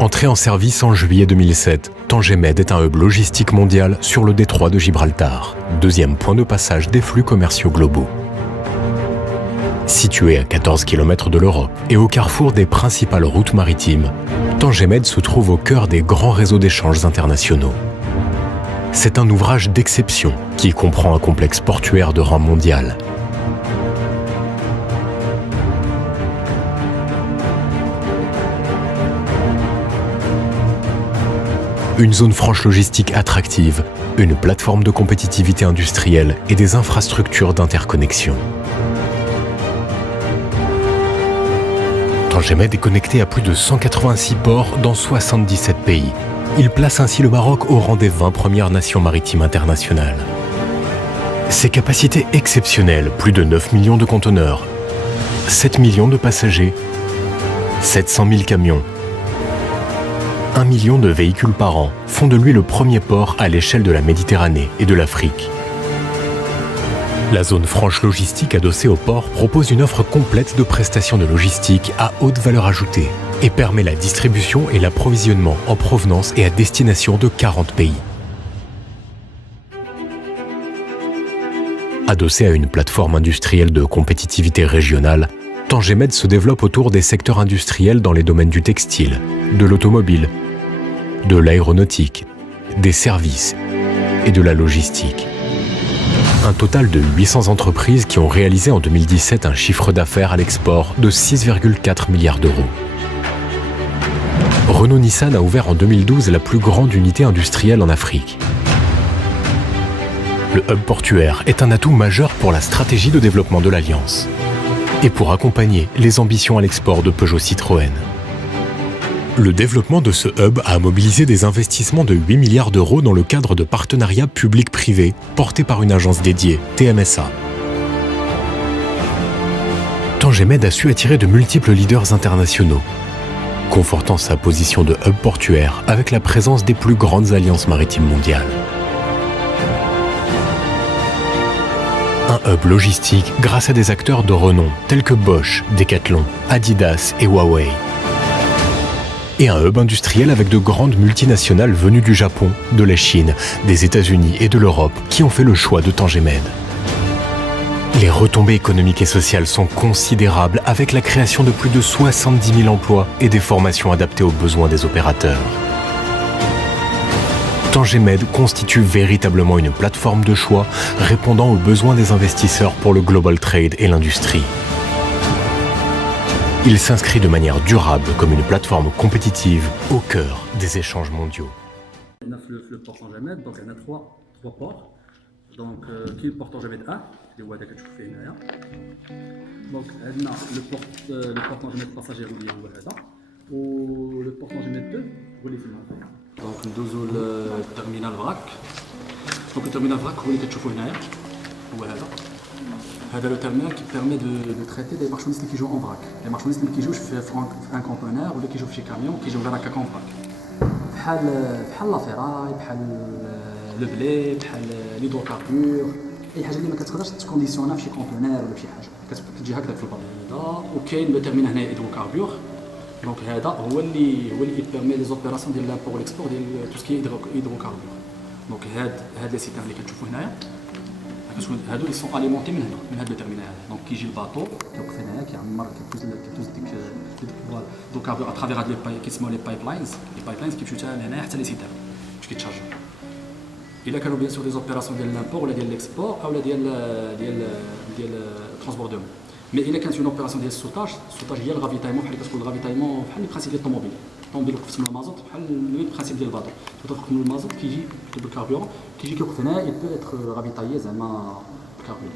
Entré en service en juillet 2007, Tangemed est un hub logistique mondial sur le détroit de Gibraltar, deuxième point de passage des flux commerciaux globaux. Situé à 14 km de l'Europe et au carrefour des principales routes maritimes, Tangemed se trouve au cœur des grands réseaux d'échanges internationaux. C'est un ouvrage d'exception qui comprend un complexe portuaire de rang mondial. Une zone franche logistique attractive, une plateforme de compétitivité industrielle et des infrastructures d'interconnexion. Tangemed est connecté à plus de 186 ports dans 77 pays. Il place ainsi le Maroc au rang des 20 premières nations maritimes internationales. Ses capacités exceptionnelles, plus de 9 millions de conteneurs, 7 millions de passagers, 700 000 camions, 1 million de véhicules par an font de lui le premier port à l'échelle de la Méditerranée et de l'Afrique. La zone franche logistique adossée au port propose une offre complète de prestations de logistique à haute valeur ajoutée et permet la distribution et l'approvisionnement en provenance et à destination de 40 pays. Adossé à une plateforme industrielle de compétitivité régionale, Tangemed se développe autour des secteurs industriels dans les domaines du textile, de l'automobile, de l'aéronautique, des services et de la logistique. Un total de 800 entreprises qui ont réalisé en 2017 un chiffre d'affaires à l'export de 6,4 milliards d'euros. Renault-Nissan a ouvert en 2012 la plus grande unité industrielle en Afrique. Le hub portuaire est un atout majeur pour la stratégie de développement de l'Alliance et pour accompagner les ambitions à l'export de Peugeot-Citroën. Le développement de ce hub a mobilisé des investissements de 8 milliards d'euros dans le cadre de partenariats publics-privés portés par une agence dédiée, TMSA. Tangemed a su attirer de multiples leaders internationaux, confortant sa position de hub portuaire avec la présence des plus grandes alliances maritimes mondiales. Un hub logistique grâce à des acteurs de renom tels que Bosch, Decathlon, Adidas et Huawei. Et un hub industriel avec de grandes multinationales venues du Japon, de la Chine, des États-Unis et de l'Europe qui ont fait le choix de Tangemed. Les retombées économiques et sociales sont considérables avec la création de plus de 70 000 emplois et des formations adaptées aux besoins des opérateurs. Tangemed constitue véritablement une plateforme de choix répondant aux besoins des investisseurs pour le global trade et l'industrie. Il s'inscrit de manière durable comme une plateforme compétitive au cœur des échanges mondiaux. Le port Tangemed, donc il y en a trois ports. Donc, qui est le port Tangemed A, اللي هو هذا كتشوف فيه هنايا. دونك عندنا لو بورطونجيميتر باساجير اللي هو هذا، و لو بورطونجيميتر 2 هو اللي فيه هنايا. دونك ندوزو للتيرمينال فراك. دونك التيرمينال فراك هو اللي كتشوفوا هنايا، هو هذا لو تيرمينال كي بيرمي دو تريتي دي مارشانديز اللي كيجيو اون فراك، لي مارشانديز اللي كيجيوش في ان كونتينر ولا كيجيو في شي كاميون كيجيو غير هكاك اون فراك، بحال لا فيراي، بحال لو بلي، بحال ليدروكاربور، اي حاجه اللي ما كتقدرش تكونديسيونها في شي كونتينر ولا في شي حاجه كتجي هكذاك في البر. هذا وكاين لو تيرمينال هنايا هيدروكاربور. دونك هذا هو اللي كيبيرمي لي زوبيراسيون ديال لامبور والاكسبور ديال تو سكي هيدروكاربور. دونك هاد لي سيتان اللي كتشوفوا هنايا هادو لي سون اليمونتي من هاد لو تيرمينال هذا. دونك كيجي الباطو كيوقف هنايا كيعمر كيدوز ديك دوكاربور اترافير هاد لي باي كيسموا لي بايب لاينز كيمشيو حتى لهنايا حتى لي سيتان باش كيتشارجو. الا كانوا بيان سور دي زوبيراسيون ديال لامبور ولا ديال ليكسبور اولا ديال ترونسبوردمون. مي الا كانت اون اوبيراسيون ديال السوطاج هي الغافيتايمون بحال اللي كتقول الغافيتايمون بحال البرانسيب ديال الطوموبيل وقفت من المازوت بحال البرانسيب ديال الباطو توقف من المازوت كيجي بالكاربيرون كيجي كيوقف هنا يبو اتر غافيتايي زعما بالكاربيرون.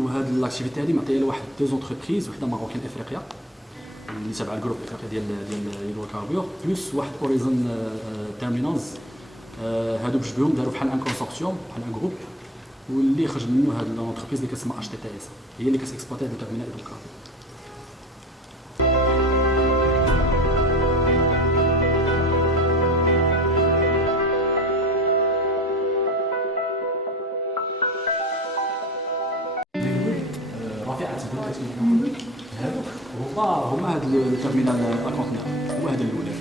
وهاد لاكتيفيتي هادي معطيه لواحد دو زونتربريز، وحده ماروكين افريقيا اللي تابعه الجروب افريقيا ديال الهيدروكاربور بلس واحد اوريزون تيرمينالز. هادو بجوج بهم داروا بحال ان كونسورسيوم بحال ان جروب، واللي خرج منه هاد لونتربريز اللي كتسمى اتش تي تي اس هي اللي كتكسبلوطي هاد التيرمينال هيدروكاربور. رافعه الدول هادوك هما هاد التيرمينال اكونتينر هو هذا الاولى.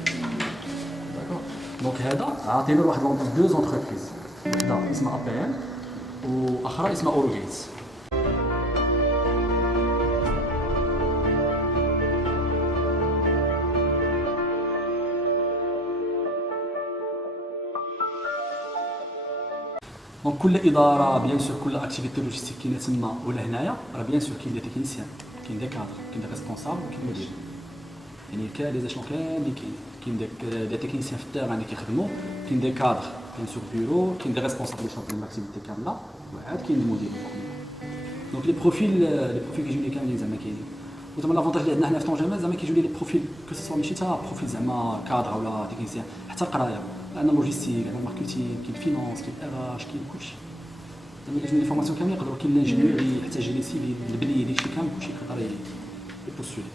داكوغ دونك هذا عاطينو لواحد دو زونتربريز، وحده اسمها ا بي ام واخرى اسمها اوروغيتس. دونك كل اداره بيان سور كل اكتيفيتي لوجيستيك كاينه تما ولا هنايا راه بيان سور كاين دي تكنيسيان، كاين دي كادر، كاين دي ريسبونسابل، وكاين مدير. يعني كاين لي زاشون كاملين كاين دي تكنيسيان في التيران اللي كيخدموا، كاين دي كادر بيان سور بيرو، كاين دي ريسبونسابل اللي شاطرين لاكتيفيتي كامله، وعاد كاين المدير. دونك لي بروفيل كيجيو لي كاملين زعما كاينين. وزعما لافونتاج اللي عندنا حنا في طنجة زعما كيجيو لي بروفيل كو سوا ماشي تا بروفيل زعما كادر ولا تكنيسيان، حتى القرايه عندنا لوجيستيك، عندنا ماركتينغ، كاين فينونس، كاين ار اش، كاين كلشي. زعما كتجيو لي فورماسيون كاملين يقدروا. كاين لانجينيور اللي يحتاج لي سيفي البنيه داكشي كامل كلشي يقدر يبوستولي.